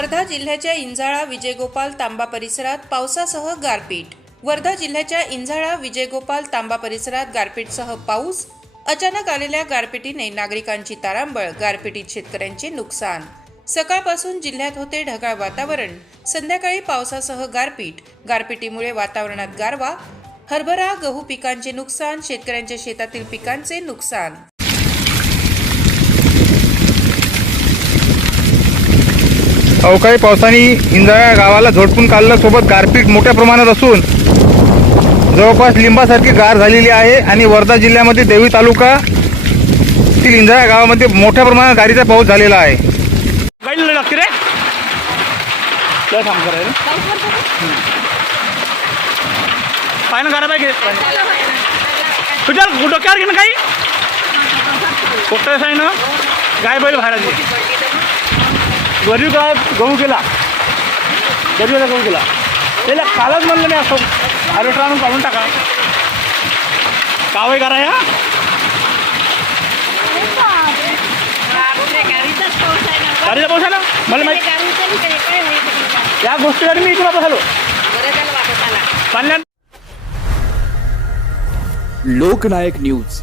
वर्धा जिल्ह्याच्या इंजाळा विजयगोपाल तांबा परिसरात पावसासह गारपीट. वर्धा जिल्ह्याच्या इंझाळा विजयगोपाल तांबा परिसरात गारपीटसह पाऊस. अचानक आलेल्या गारपिटीने नागरिकांची तारांबळ गारपिटीत शेतकऱ्यांचे नुकसान. सकाळपासून जिल्ह्यात होते ढगाळ वातावरण. संध्याकाळी पावसासह गारपीट. गारपिटीमुळे वातावरणात गारवा. हरभरा गहू पिकांचे नुकसान शेतकऱ्यांच्या शेतातील पिकांचे नुकसान. अवकाळी पावसाने इंजाळा गावाला झोडपून काढलं. सोबत गारपीट मोठ्या प्रमाणात असून जवळपास लिंबासारखी गार झालेली आहे. आणि वर्धा जिल्ह्यामध्ये देवी तालुका तील इंजाळा गावामध्ये मोठ्या प्रमाणात गारीचा पाऊस झालेला आहे. काय तुझ्या डोक्यावर ना काही. आहे ना? गाय बैल बाहेर गरीब गाय गहू गेला गरीब गहू गेला त्याला कालच म्हणलं मी असं. हार्वेस्टर आणून काढून टाका. कावय करा ह्या गाडीचा पाऊस आहे ना मला माहिती या गोष्टीसाठी मी तुला बसालो पाण्यात लोकनायक न्यूज.